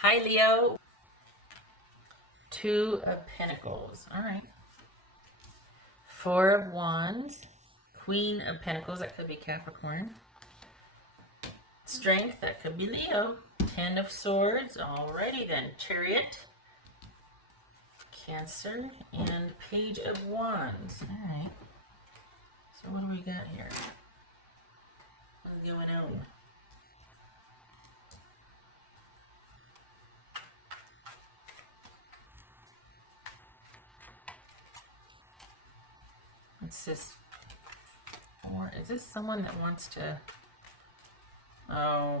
Hi, Leo. Two of Pentacles. All right. Four of Wands. Queen of Pentacles. That could be Capricorn. Strength. That could be Leo. Ten of Swords. Alrighty then. Chariot. Cancer. And Page of Wands. All right. So what do we got here? What's going on? What's this? Or is this someone that wants to... Oh,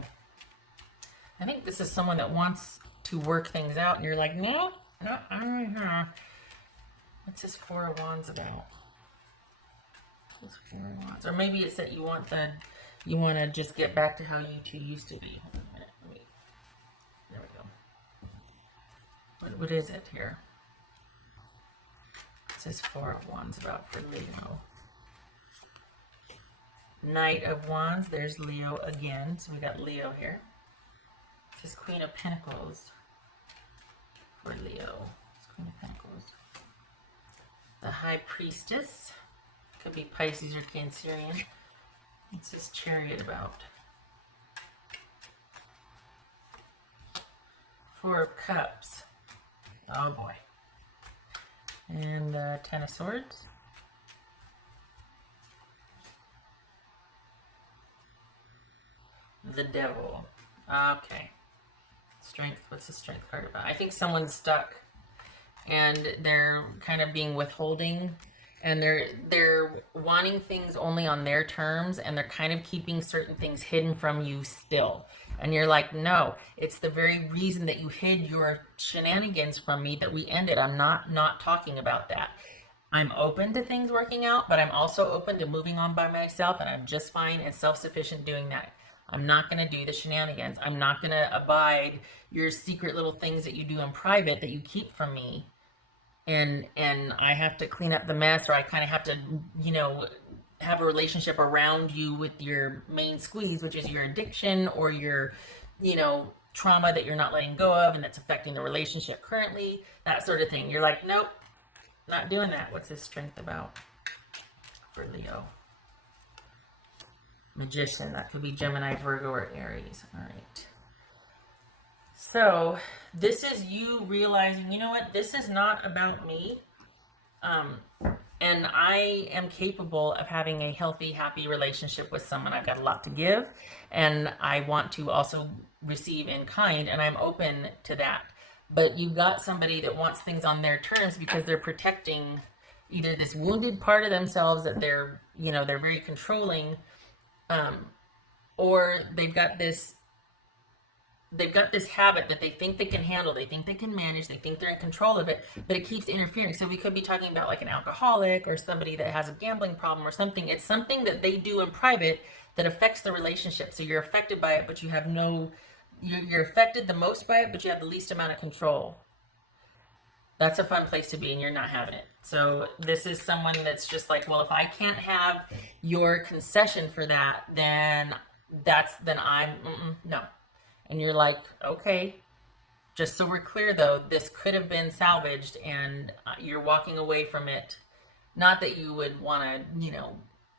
I think this is someone that wants to work things out, and you're like, no, no, what's this Four of Wands about? This Four of Wands, or maybe it's that you want to just get back to how you two used to be. Hold on a minute, there we go. What is it here? What's this Four of Wands about for Leo? Knight of Wands, there's Leo again, so we got Leo here. This is Queen of Pentacles for Leo. It's Queen of Pentacles. The High Priestess, could be Pisces or Cancerian. What's this Chariot about? Four of Cups. Oh boy. And Ten of Swords. The Devil. Okay. Strength. What's the Strength card about? I think someone's stuck and they're kind of being withholding, and they're wanting things only on their terms, and they're kind of keeping certain things hidden from you still. And you're like, no, it's the very reason that you hid your shenanigans from me that we ended. I'm not talking about that. I'm open to things working out, but I'm also open to moving on by myself, and I'm just fine and self-sufficient doing that. I'm not going to do the shenanigans. I'm not going to abide your secret little things that you do in private that you keep from me. And I have to clean up the mess, or I kind of have to, you know, have a relationship around you with your main squeeze, which is your addiction or your, you know, trauma that you're not letting go of and that's affecting the relationship currently, that sort of thing. You're like, nope, not doing that. What's this Strength about for Leo? Magician, that could be Gemini, Virgo, or Aries. All right. So this is you realizing, you know what, this is not about me. And I am capable of having a healthy, happy relationship with someone. I've got a lot to give, and I want to also receive in kind, and I'm open to that. But you've got somebody that wants things on their terms because they're protecting either this wounded part of themselves that they're, you know, they're very controlling, or they've got this habit that they think they can handle, they think they can manage, they think they're in control of it, but it keeps interfering. So we could be talking about like an alcoholic or somebody that has a gambling problem or something. It's something that they do in private that affects the relationship. So you're affected by it, but you have no, you're affected the most by it, but you have the least amount of control. That's a fun place to be, and you're not having it. So this is someone that's just like, well, if I can't have your concession for that, then I'm, no. And you're like, okay, just so we're clear though, this could have been salvaged, and you're walking away from it. Not that you would want to, you know,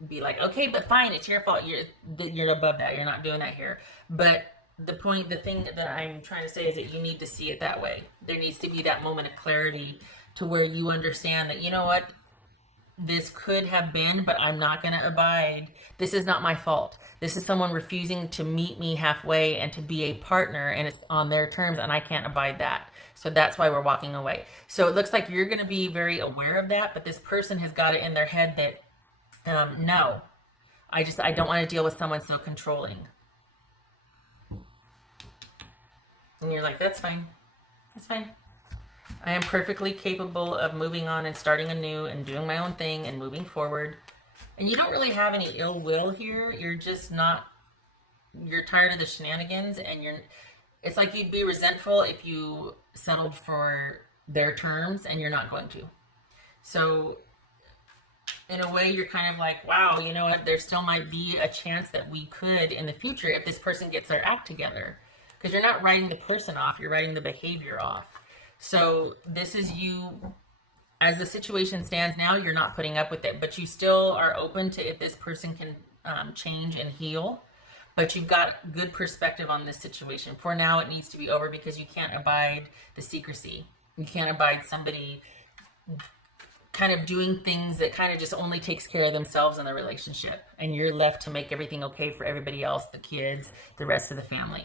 be like, okay, but fine, it's your fault. You're above that. You're not doing that here. But the thing that I'm trying to say is that you need to see it that way. There needs to be that moment of clarity to where you understand that, you know what, this could have been, but I'm not going to abide. This is not my fault. This is someone refusing to meet me halfway and to be a partner, and it's on their terms, and I can't abide that. So that's why we're walking away. So it looks like you're going to be very aware of that, but this person has got it in their head that, no, I don't want to deal with someone so controlling. And you're like, that's fine. That's fine. I am perfectly capable of moving on and starting anew and doing my own thing and moving forward. And you don't really have any ill will here. You're just not, you're tired of the shenanigans, and it's like you'd be resentful if you settled for their terms, and you're not going to. So in a way, you're kind of like, wow, you know what, there still might be a chance that we could in the future if this person gets their act together. because you're not writing the person off, you're writing the behavior off. So this is you, as the situation stands now, you're not putting up with it, but you still are open to if this person can change and heal. But you've got good perspective on this situation. For now, it needs to be over because you can't abide the secrecy. You can't abide somebody kind of doing things that kind of just only takes care of themselves in the relationship. And you're left to make everything okay for everybody else, the kids, the rest of the family.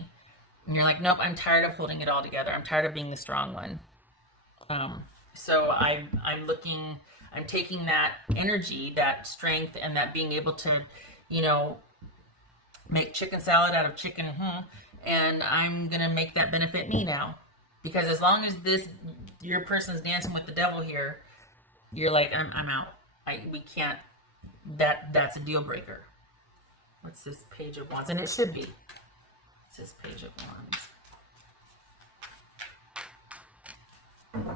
And you're like, nope, I'm tired of holding it all together. I'm tired of being the strong one. So I'm taking that energy, that strength, and that being able to, you know, make chicken salad out of chicken, and I'm going to make that benefit me now. Because as long as your person's dancing with the devil here, you're like, I'm out. We can't, that's a deal breaker. What's this Page of Wands? And it should be. It's this Page of Wands.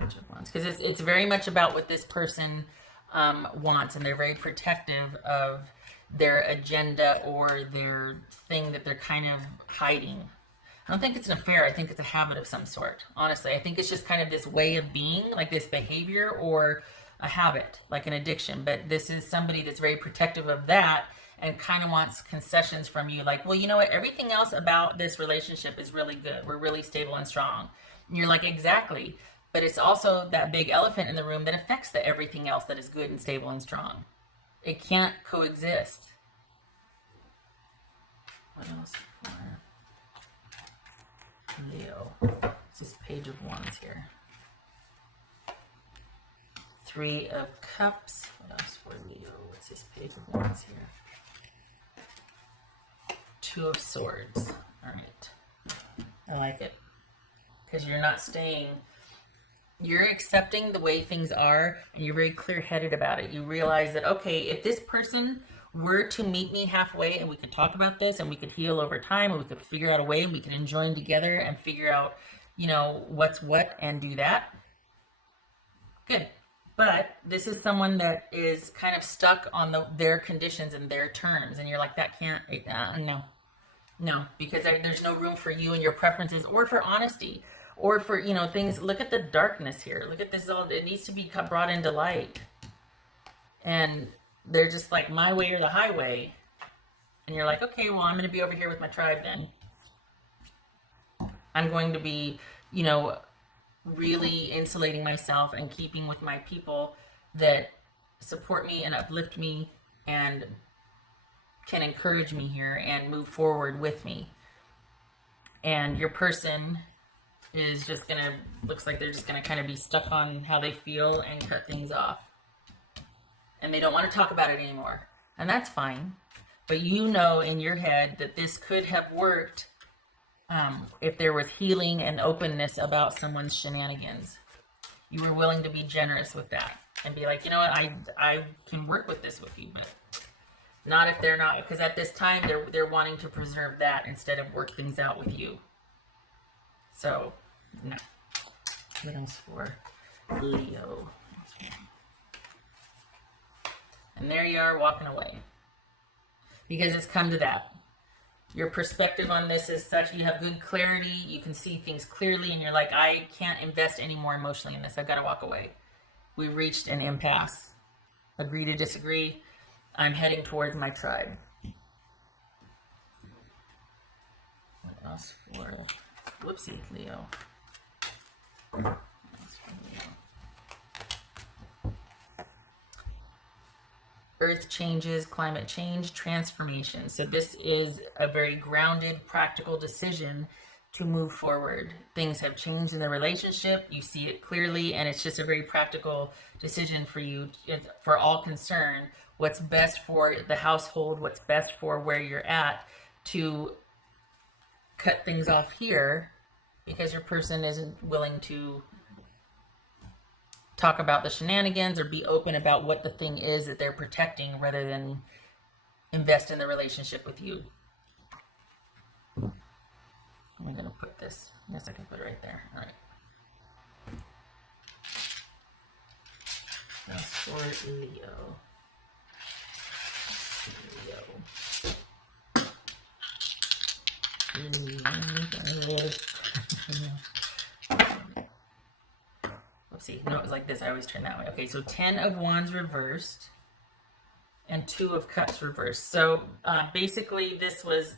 Page of Wands. Because it's very much about what this person wants, and they're very protective of their agenda or their thing that they're kind of hiding. I don't think it's an affair. I think it's a habit of some sort. Honestly, I think it's just kind of this way of being, like this behavior or a habit, like an addiction. But this is somebody that's very protective of that and kind of wants concessions from you. Like, well, you know what? Everything else about this relationship is really good. We're really stable and strong. And you're like, exactly. But it's also that big elephant in the room that affects the everything else that is good and stable and strong. It can't coexist. What else for Leo? It's this Page of Wands here. 3 of Cups. What else for Leo? What's this Page of Wands here? 2 of Swords. All right. I like it. Because you're not staying... You're accepting the way things are, and you're very clear-headed about it. You realize that, okay, if this person were to meet me halfway and we could talk about this and we could heal over time and we could figure out a way and we can join together and figure out, you know, what's what and do that, good. But this is someone that is kind of stuck on their conditions and their terms, and you're like, that can't, no, because there's no room for you and your preferences or for honesty. Or for, you know, things, look at the darkness here. Look at this, all it needs to be brought into light. And they're just like, my way or the highway. And you're like, okay, well, I'm going to be over here with my tribe then. I'm going to be, you know, really insulating myself and keeping with my people that support me and uplift me and can encourage me here and move forward with me. And your person is just gonna, looks like they're just gonna kind of be stuck on how they feel and cut things off. And they don't want to talk about it anymore. And that's fine. But you know in your head that this could have worked if there was healing and openness about someone's shenanigans. You were willing to be generous with that and be like, you know what, I can work with this with you, but not if they're not, because at this time they're wanting to preserve that instead of work things out with you. So, no. What else for Leo? And there you are walking away. Because it's come to that. Your perspective on this is such, you have good clarity, you can see things clearly, and you're like, I can't invest any more emotionally in this. I've got to walk away. We've reached an impasse. Agree to disagree. I'm heading towards my tribe. What else for... Whoopsie, Leo. Earth changes, climate change, transformation. So this is a very grounded, practical decision to move forward. Things have changed in the relationship. You see it clearly, and it's just a very practical decision for you, for all concerned. What's best for the household, what's best for where you're at, to cut things off here because your person isn't willing to talk about the shenanigans or be open about what the thing is that they're protecting rather than invest in the relationship with you. I'm going to put this, yes, I can put it right there. All right. That's for Leo. Oopsie, no, it was like this. I always turn that way. Okay, so 10 of Wands reversed and 2 of Cups reversed. So basically this was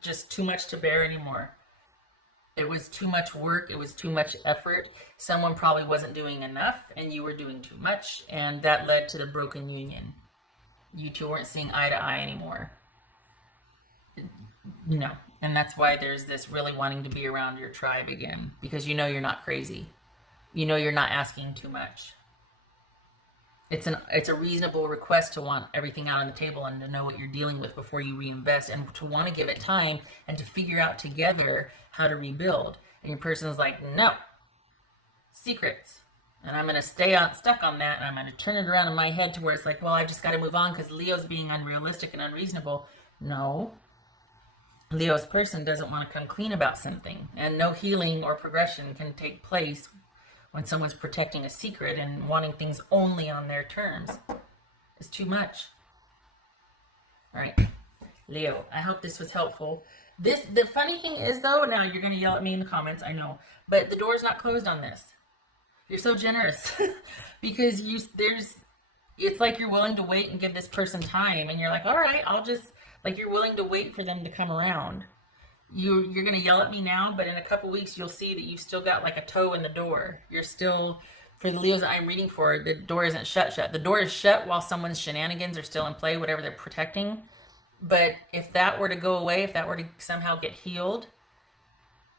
just too much to bear anymore. It was too much work. It was too much effort. Someone probably wasn't doing enough and you were doing too much. And that led to the broken union. You two weren't seeing eye to eye anymore. You know, and that's why there's this really wanting to be around your tribe again. Because you know you're not crazy. You know you're not asking too much. It's a reasonable request to want everything out on the table and to know what you're dealing with before you reinvest, and to want to give it time and to figure out together how to rebuild. And your person is like, no, secrets. And I'm going to stay stuck on that, and I'm going to turn it around in my head to where it's like, well, I've just got to move on because Leo's being unrealistic and unreasonable. No. Leo's person doesn't want to come clean about something, and no healing or progression can take place when someone's protecting a secret and wanting things only on their terms. It's too much. All right, Leo, I hope this was helpful. The funny thing is, though, now you're going to yell at me in the comments, I know, but the door's not closed on this. You're so generous because it's like you're willing to wait and give this person time, and you're like, all right, you're willing to wait for them to come around. You're going to yell at me now, but in a couple weeks, you'll see that you've still got like a toe in the door. You're still, for the Leos that I'm reading for, the door isn't shut. The door is shut while someone's shenanigans are still in play, whatever they're protecting. But if that were to go away, if that were to somehow get healed,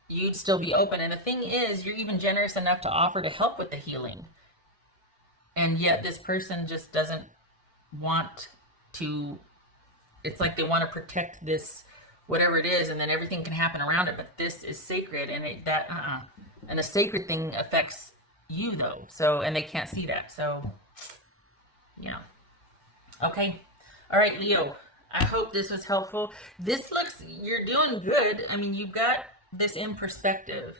you'd still be open. And the thing is, you're even generous enough to offer to help with the healing. And yet this person just doesn't want to, it's like they want to protect this whatever it is, and then everything can happen around it, but this is sacred, and and a sacred thing affects you though, so, and they can't see that, so yeah. Okay, all right, Leo, I hope this was helpful. You're doing good. I mean, you've got this in perspective,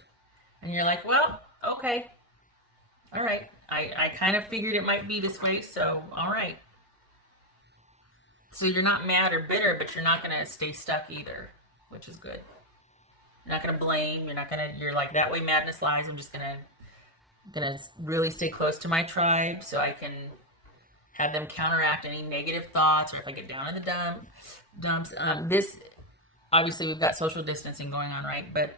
and you're like, well, okay, all right, I kind of figured it might be this way, so all right. So you're not mad or bitter, but you're not going to stay stuck either, which is good. You're not going to blame. You're like, that way madness lies. I'm just going to really stay close to my tribe so I can have them counteract any negative thoughts, or if I get down in the dumps. Obviously we've got social distancing going on, right? But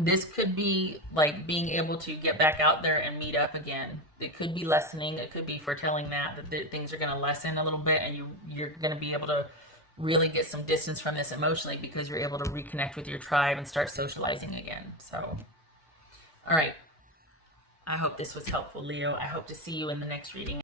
this could be like being able to get back out there and meet up again. It could be lessening. It could be foretelling that things are going to lessen a little bit, and you're going to be able to really get some distance from this emotionally because you're able to reconnect with your tribe and start socializing again. So, all right. I hope this was helpful, Leo. I hope to see you in the next reading.